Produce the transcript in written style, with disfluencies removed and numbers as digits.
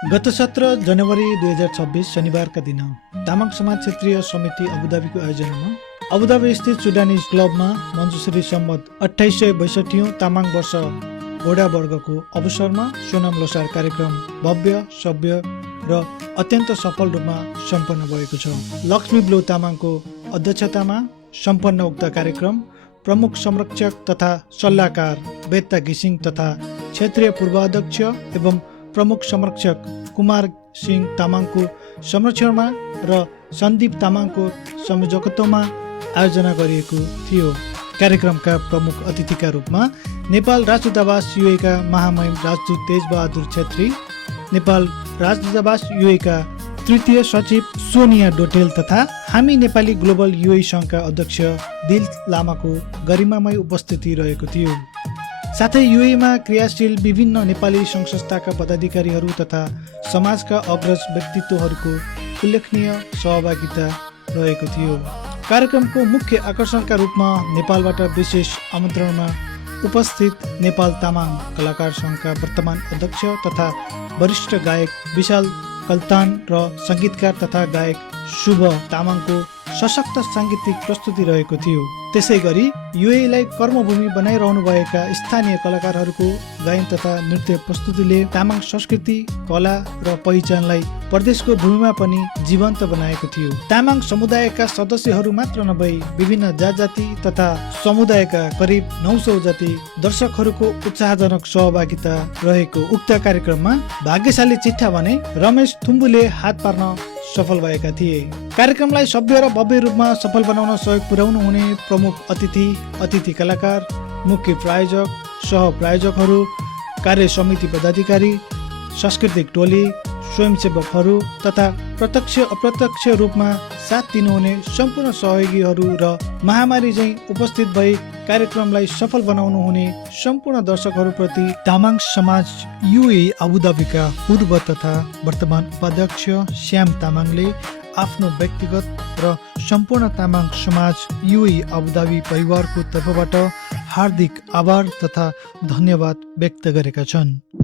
गत 17 जनवरी 2026 शनिबारका दिन तामाङ समाज क्षेत्रीय समिति अबुधाबीको आयोजनामा अबुधाबी स्थित सुडानिज क्लबमा मञ्जुश्री सम्मत 2862 तामाङ वर्ष घोडा वर्गको अवसरमा सोनाम लोसार कार्यक्रम भव्य सभ्य र अत्यन्त सफल रूपमा सम्पन्न भएको छ। लक्ष्मी ब्लू तामाङको अध्यक्षतामा सम्पन्न उक्त कार्यक्रम प्रमुख संरक्षक तथा सल्लाहकार बेत्ता घिसिङ तथा क्षेत्रीय पूर्वाध्यक्ष एवं प्रमुख संरक्षक कुमार सिंह तामाङको संरक्षणमा र सन्दीप तामाङको संयोजकत्वमा आयोजना गरिएको थियो। कार्यक्रमका प्रमुख अतिथिका रूपमा नेपाल राजदूतावास युएका महामहिम राजदूत तेजबहादुर छेत्री, नेपाल राजदूतावास युएका तृतीय सचिव सोनिया डोटेल तथा हामी नेपाली ग्लोबल युए संघका अध्यक्ष दिल लामाको गरिमामय उपस्थिति रहेको थियो। साथै युएमा क्रियाशील विभिन्न नेपाली सङ्घ संस्थाका पदाधिकारीहरू तथा समाजका अग्रज व्यक्तित्वहरूको उल्लेखनीय सहभागिता रहेको थियो। कार्यक्रमको मुख्य आकर्षणका रूपमा नेपालबाट विशेष आमन्त्रणमा उपस्थित नेपाल तामाङ कलाकार सङ्घका वर्तमान अध्यक्ष तथा वरिष्ठ गायक विशाल कल्तान र सङ्गीतकार तथा गायक शुभ तामाङको सशक्त साङ्गीतिक प्रस्तुति रहेको थियो। त्यसै गरी युएलाई कर्मभूमि बनाइरहनु भएका स्थानीय कलाकारहरूको गायन तथा नृत्य प्रस्तुतिले तामाङ संस्कृति, कला र पहिचानलाई प्रदेशको भूमिमा पनि जीवन्त बनाएको थियो। तामाङ समुदायका सदस्यहरू मात्र नभई विभिन्न जात-जाति तथा समुदायका करिब 900 जति दर्शकहरूको उत्साहजनक सहभागिता रहेको उक्त कार्यक्रममा भाग्यशाली चिट्ठा भने रमेश थुम्बुले हात पार्न सफल भएका थिए। कार्यक्रमलाई सभ्य र भव्य रूपमा सफल बनाउन सहयोग पुर्याउनु हुने प्रमुख अतिथि कलाकार, मुख्य प्रायोजक, सह प्रायोजकहरू, कार्य समिति पदाधिकारी, सांस्कृतिक टोली, स्वयंसेवकहरू तथा प्रत्यक्ष अप्रत्यक्ष रूपमा साथ दिनुहुने सम्पूर्ण सहयोगीहरू र महामारी झैं उपस्थित भई कार्यक्रमलाई सफल बनाउनु हुने सम्पूर्ण दर्शकहरूप्रति तामाङ समाज युए अबुधाबीका पूर्व तथा वर्तमान उपाध्यक्ष श्याम तामाङले आफ्नो व्यक्तिगत र सम्पूर्ण तामाङ समाज युए अबुधाबी परिवारको तर्फबाट हार्दिक आभार तथा धन्यवाद व्यक्त गरेका छन्।